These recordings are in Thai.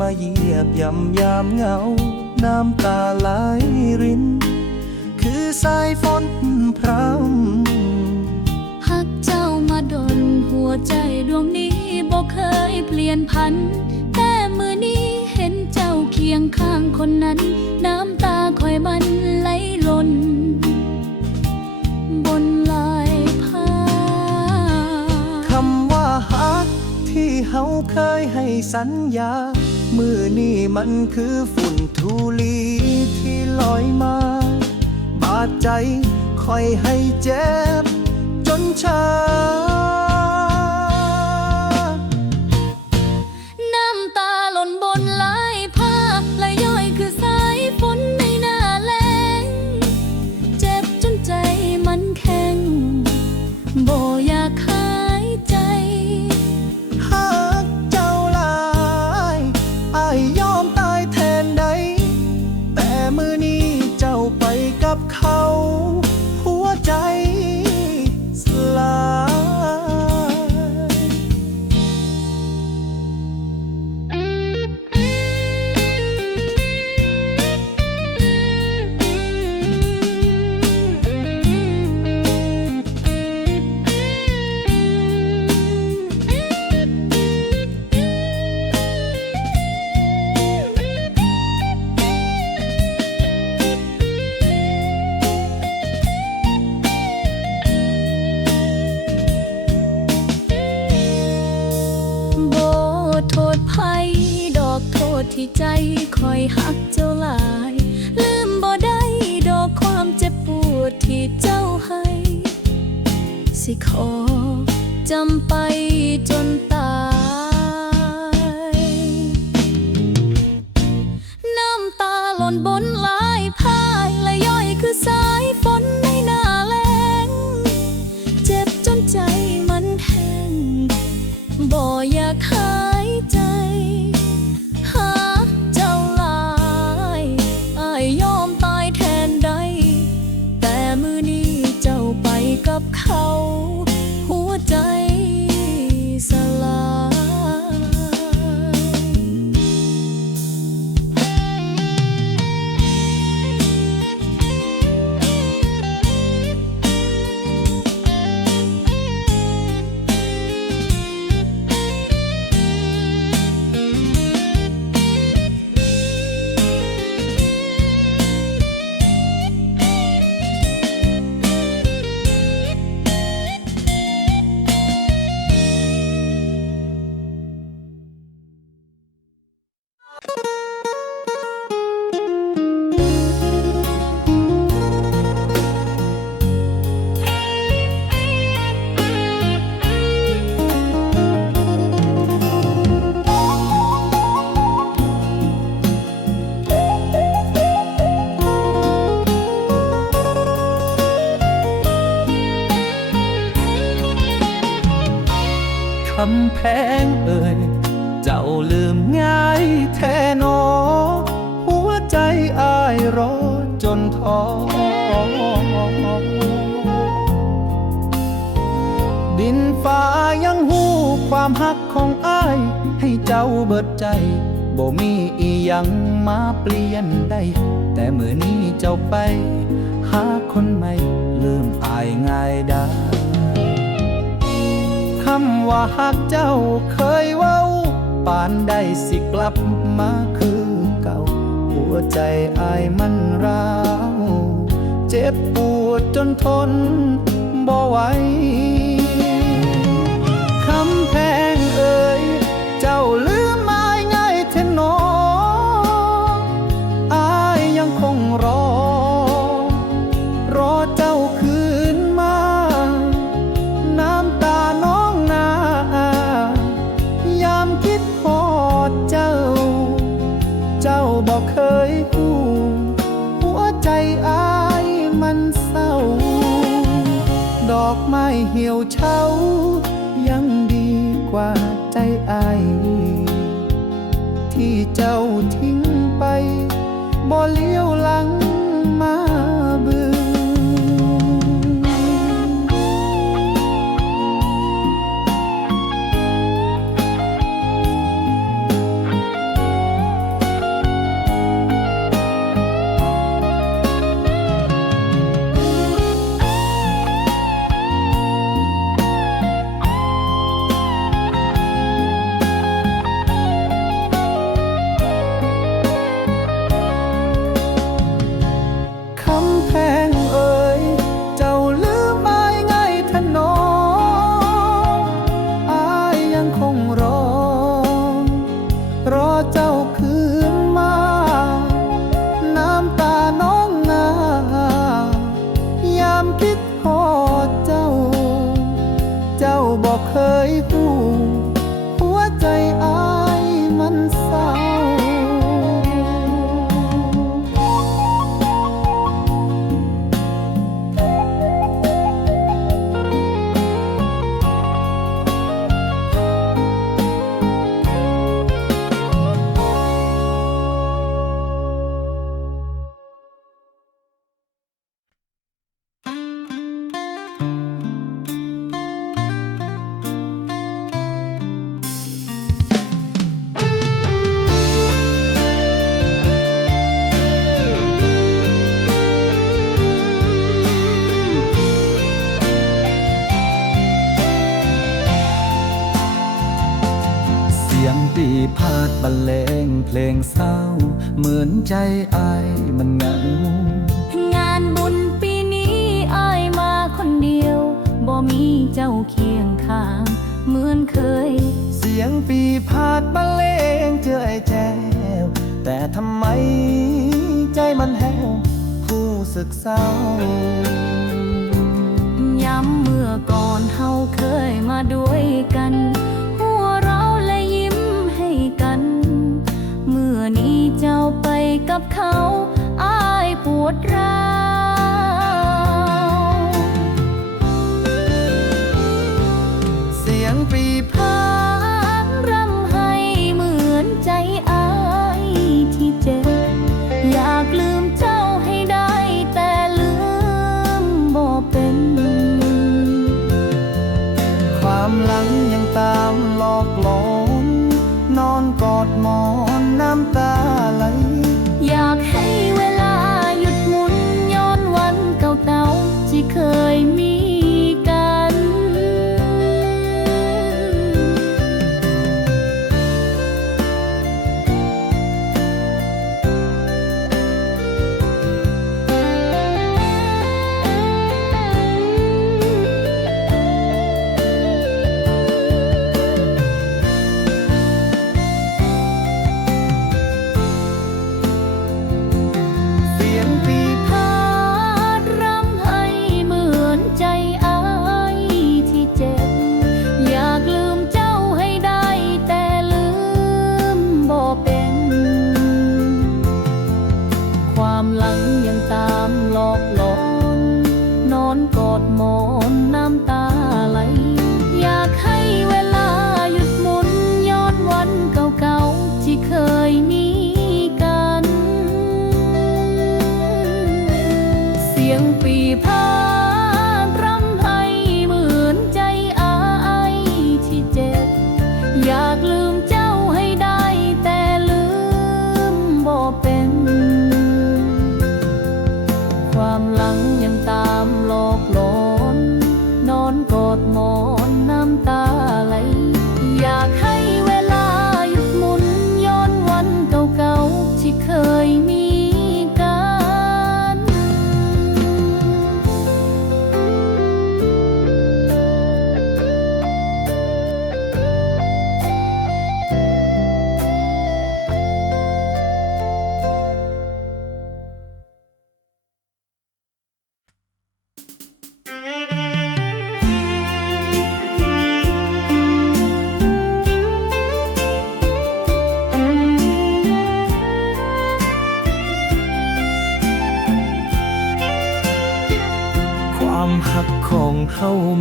มาเหยียบย่ำยามเหงา น้ำตาไหลริน คือสายฝนพรำหักเจ้ามาดนหัวใจดวงนี้บ่เคยเปลี่ยนพัน แต่มือนี้เห็นเจ้าเคียงข้างคนนั้น น้ำตาคอยมันไหลหล่นบนลายผ้าคำว่าฮักที่เฮาเคยให้สัญญา มือนี่มันคือฝุ่นทุลีที่ลอยมา บาดใจคอยให้เจ็บ จนช้า คำแพงเอ่ย เจ้าลืมง่ายแท้นอ หัวใจอายรอจนท้อดินฟ้ายังหูความหักของอาย ให้เจ้าเบิดใจบ่มีอีหยังมาเปลี่ยนได้ แต่มือนี้เจ้าไป หาคนใหม่ลืมอายง่ายได้ำว่าหากเจ้าเคยเว้าป่านได้สิกลับมาคือเก่า หัวใจอายมันร้าว เจ็บปวดจนทนบ่ไหว รรเลงเพลงเศร้า เหมือนใจอายมันเหงางานบุญปีนี้อายมาคนเดียว บ่มีเจ้าเคียงข้าง เหมือนเคย เสียงปีพาดบรรเลงเจอไอ้แจวแต่ทำไมใจมันแห้วผู้สึกเศร้าย้ำเมื่อก่อนเฮาเคยมาด้วยกัน ด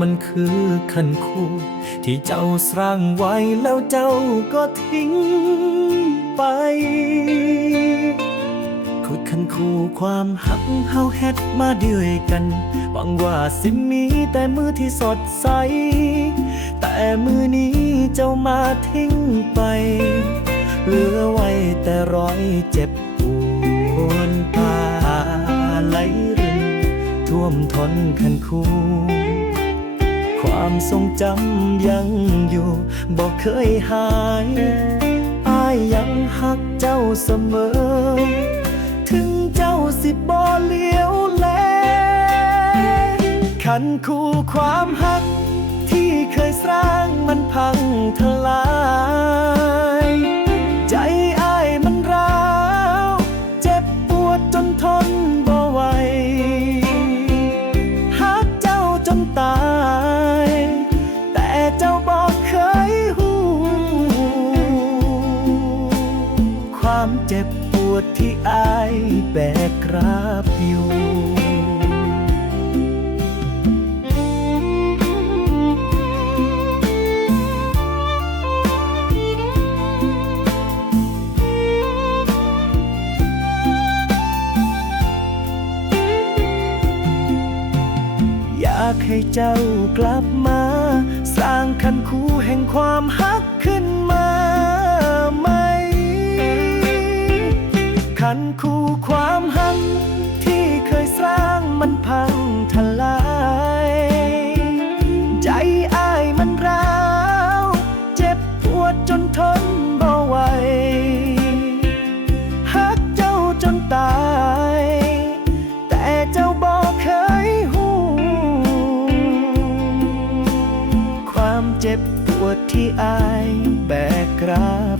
มันคือคันคู่ ที่เจ้าสร้างไว้แล้วเจ้าก็ทิ้งไปขุดคันคู่ความหักเฮาเฮ็ดมาด้วยกัน หวังว่าสิมีแต่มือที่สดใส แต่มือนี้เจ้ามาทิ้งไป เหลือไว้แต่รอยเจ็บปวดตาไหลรินท่วมท้นคันคู ความทรงจำยังอยู่บอกเคยหายอายยังหักเจ้าเสมอ ถึงเจ้าสิบ่เลี้ยวแลขันคู่ความหัก ที่เคยสร้างมันพังทลาย เจ้ากลับมา สร้างคันคูแห่งความฮักขึ้นมาไหม คันคูความ แ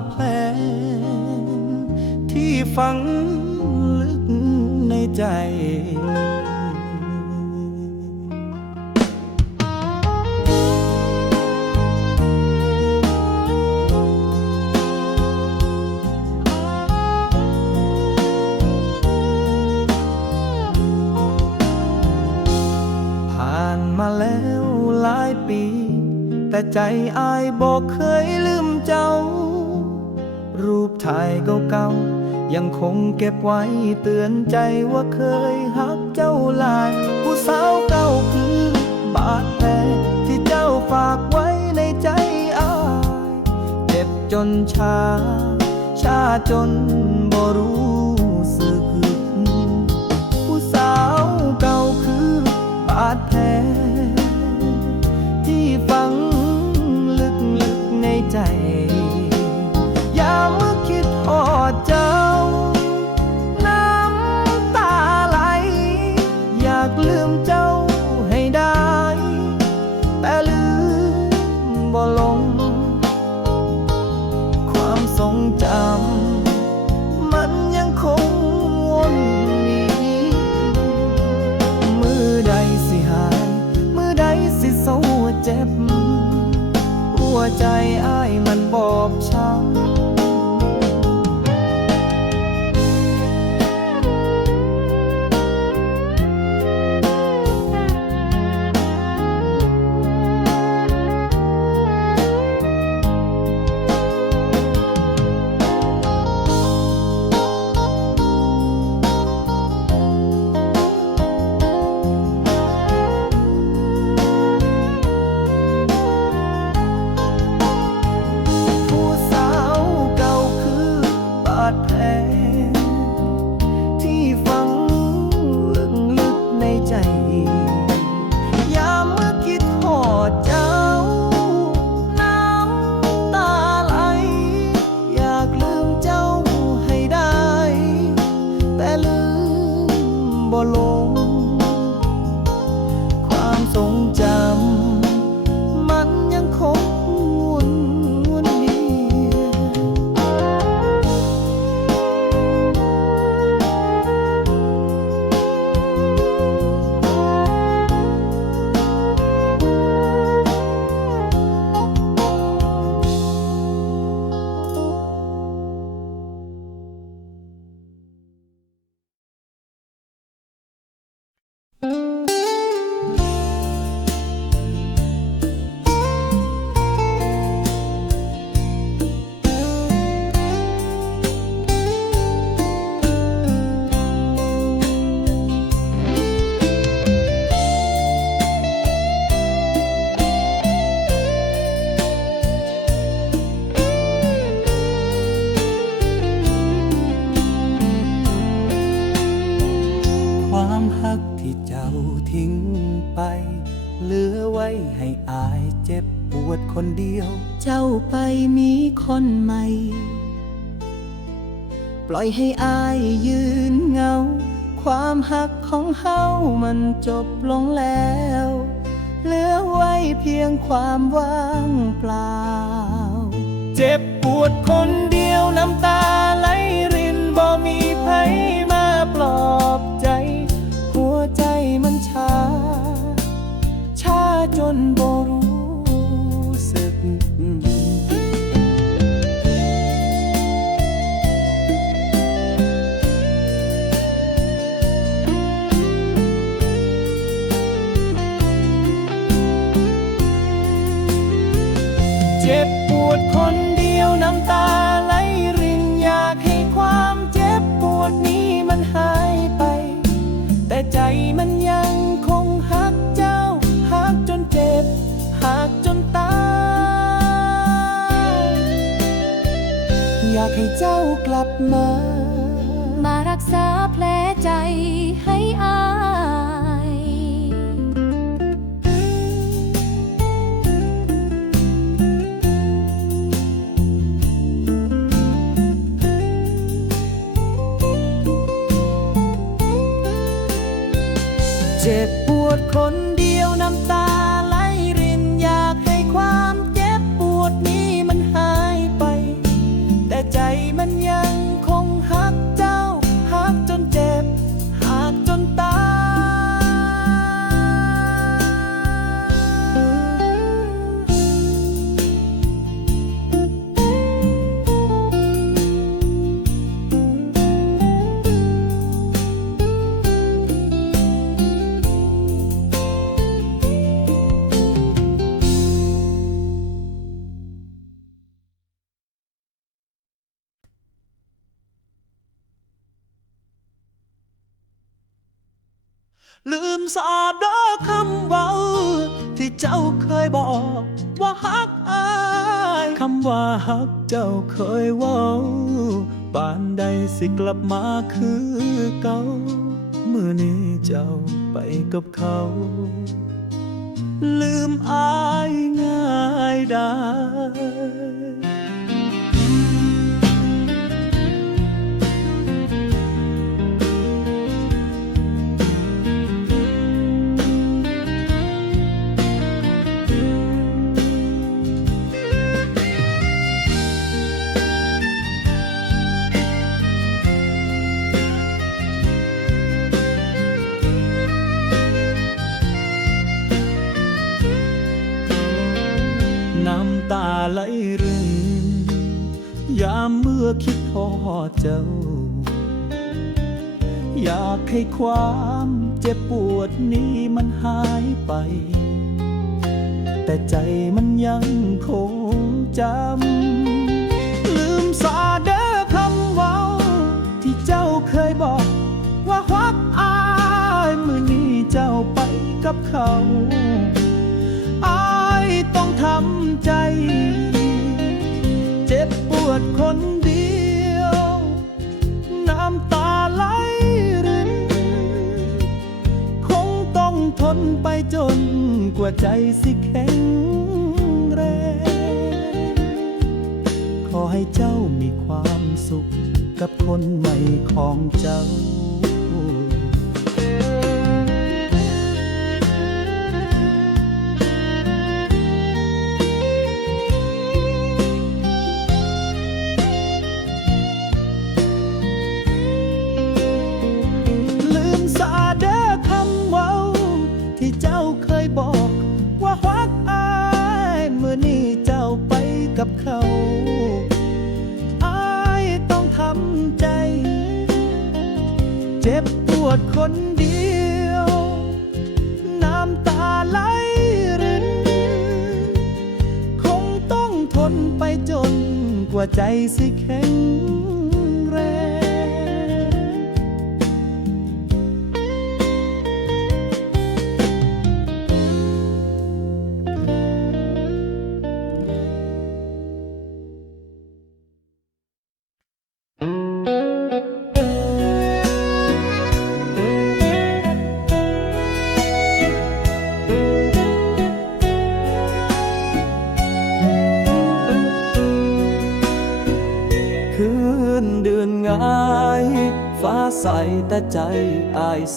ดแผลที่ฝังลึกในใจผ่านมาแล้วหลายปี แต่ใจอายบอกเคยลืมเจ้า รูปถ่ายเก่าๆ ยังคงเก็บไว้เตือนใจว่าเคยหักเจ้าลาย ผู้สาวเก่าคือบาดแผลที่เจ้าฝากไว้ในใจอายเจ็บจนชา ชาจนบ่รู้สึก ผู้สาวเก่าคือบาดแผล เจ้า น้ำตาไหล อยากลืมเจ้าให้ได้ แต่ลืมบ่ลง ความทรงจำมันยังคงวนนีมือใดสิหาย มือใดสิเศร้าเจ็บ หัวใจอ ทิ้งไป เหลือไว้ให้อายเจ็บปวดคนเดียว เจ้าไปมีคนใหม่ ปล่อยให้อายยืนเงา ความหักของเฮามันจบลงแล้ว เหลือไว้เพียงความว่างเปล่า เจ็บปวดคนเดียวน้ำตาไหลรินบ่มีใค นบ่รู้สึก เจ็บปวดคนเดียวน้ำตาไหลรินอยากให้ความเจ็บปวดนี้มันหายไป แต่ใจมันยัง อยากให้เจ้ากลับมา มารักษาแผลใจ ลืมสาดอคำเว่าที่เจ้าเคยบอกว่าฮักอายคำว่าฮักเจ้าเคยเว่าปานใดสิกลับมาคือเก่าเมื่อนี้เจ้าไปกับเขา ลืมอายง่ายได้ ความเจ็บปวดนี้มันหายไป แต่ใจมันยังคงจำ ลืมสาเด้อคำเว้า ที่เจ้าเคยบอก ว่าฮักอายมือนี้เจ้าไปกับเขาอายต้องทำใจ เจ็บปวดคนดี ไปจนกว่าใจสิแข็งแรง ขอให้เจ้ามีความสุขกับคนใหม่ของเจ้า ยบอก ว่าฮักอายเมื่อนี้เจ้าไปกับเขาอายต้องทำใจ เจ็บปวดคนเดียว น้ำตาไหลรินคงต้องทนไปจนกว่าใจสิแข็งแรง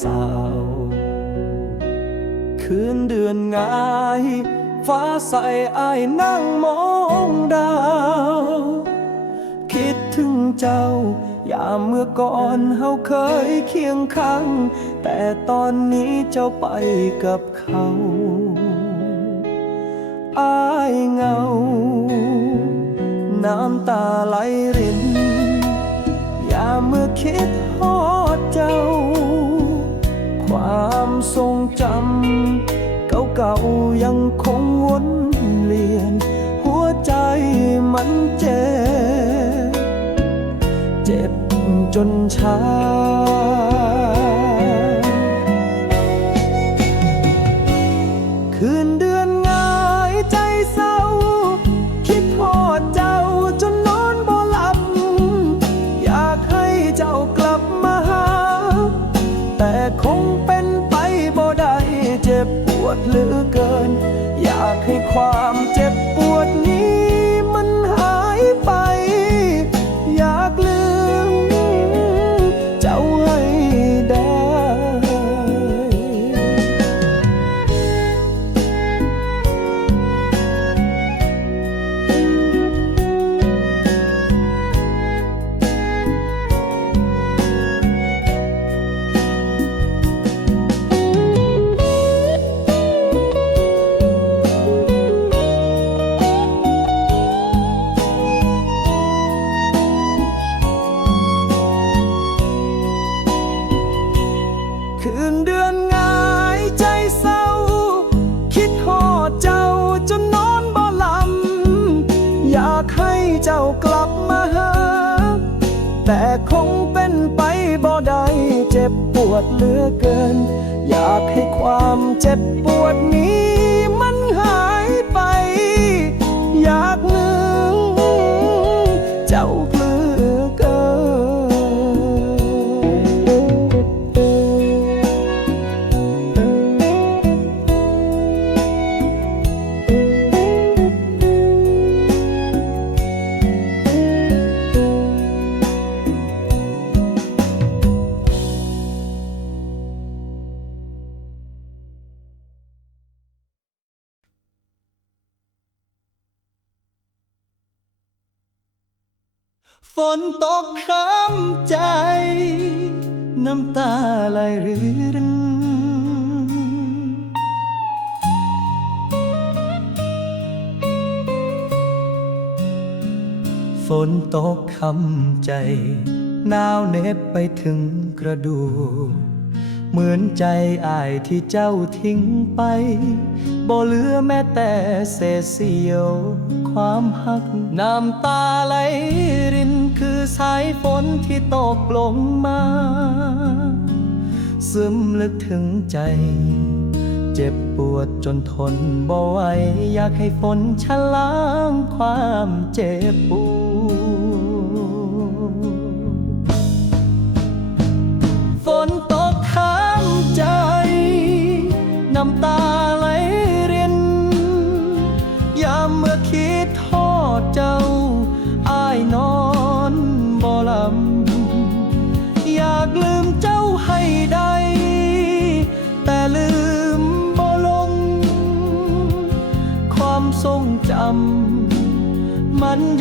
สาว คืนเดือนง่าย ฟ้าใสอายนั่งมองดาว คิดถึงเจ้า ยามเมื่อก่อนเฮาเคยเคียงข้าง แต่ตอนนี้เจ้าไปกับเขาอายเงา น้ำตาไหลรินย่าเมื่อคิดฮอด เก่ายังคงวนเวียน หัวใจมันเจ็บ เจ็บจนชา ใจ น้ำตาไหลรินฝนตกคำใจ หนาวเหน็บไปถึงกระดูกเหมือนใจอายที่เจ้าทิ้งไป บ่เหลือแม้แต่เศษเสียว ความหักน้ำตาไหลริน สายฝนที่ตกลงมา ซึมลึกถึงใจ เจ็บปวดจนทนบ่ไหวอยากให้ฝนชะล้างความเจ็บปวดฝนตกค้างใจ น้ำตา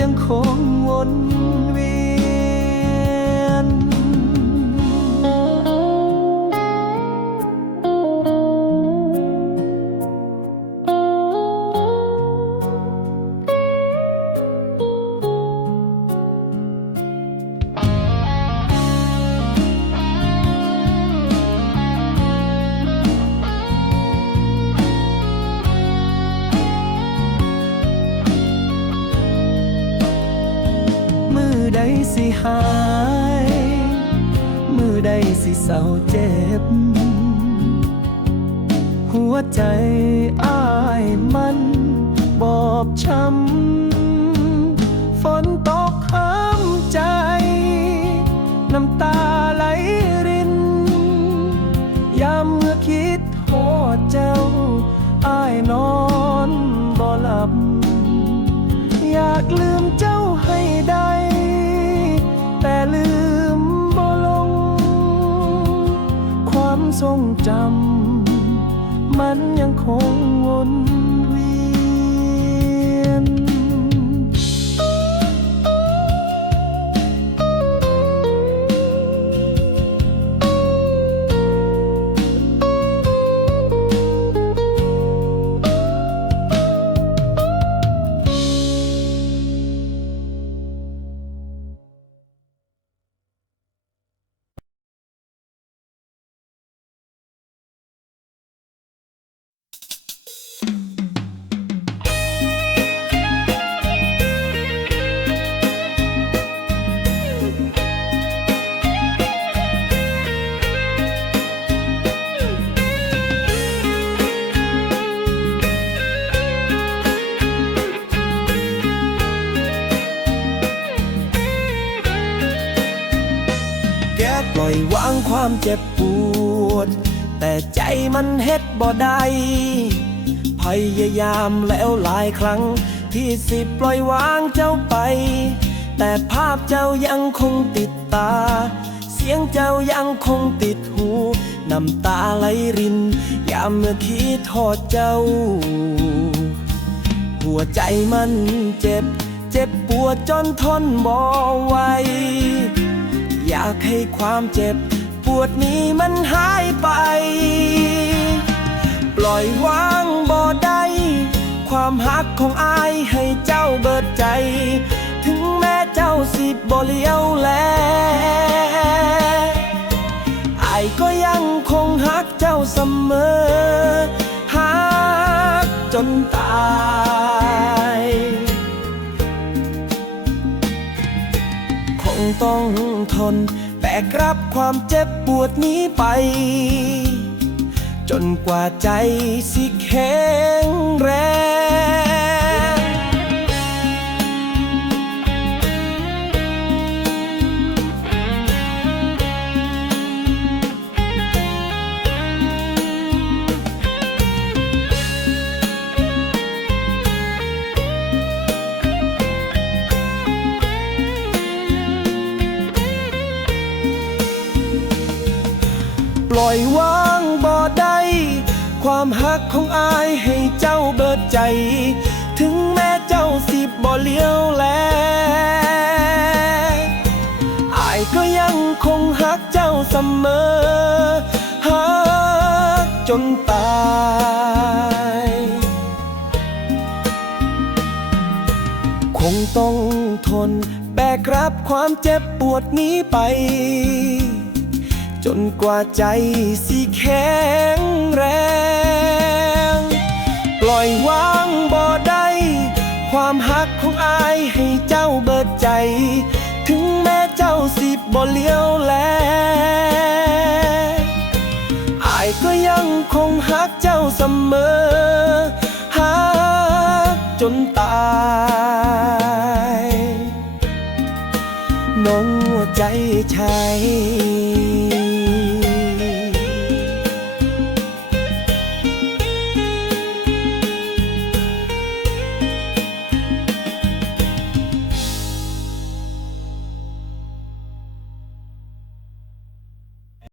ยังคงวน ทรงจำ มันยังคงวน ปล่อยวางความเจ็บปวด แต่ใจมันเฮ็ดบ่ได้พยายามแล้วหลายครั้ง ที่สิปล่อยวางเจ้าไป แต่ภาพเจ้ายังคงติดตา เสียงเจ้ายังคงติดหูน้ำตาไหลริน ยามเมื่อคิดทอดเจ้า หัวใจมันเจ็บ เจ็บปวดจนทนบ่ไหว อยากให้ความเจ็บ ปวดนี้มันหายไป ปล่อยวางบ่ได้ความหักของอายให้เจ้าเบิดใจ ถึงแม้เจ้าสิบ่เลี้ยวแลอายก็ยังคงหักเจ้าเสมอหักจนตาย ต้องทน แบกรับความเจ็บปวดนี้ไป จนกว่าใจสิแข็งแรง ล่อยวางบ่ได้ความหักของอายให้เจ้าเบิดใจ ถึงแม้เจ้าสิบบ่เลี้ยวแลอายก็ยังคงหักเจ้าเสมอหักจนตายคงต้องทนแบกรับความเจ็บปวดนี้ไป จนกว่าใจสิแข็งแรง ปล่อยวางบ่ได้ความหักของอายให้เจ้าเบิดใจ ถึงแม้เจ้าสิบบ่เลี้ยวแลอายก็ยังคงหักเจ้าเสมอหักจนตายน้องหัวใจชาย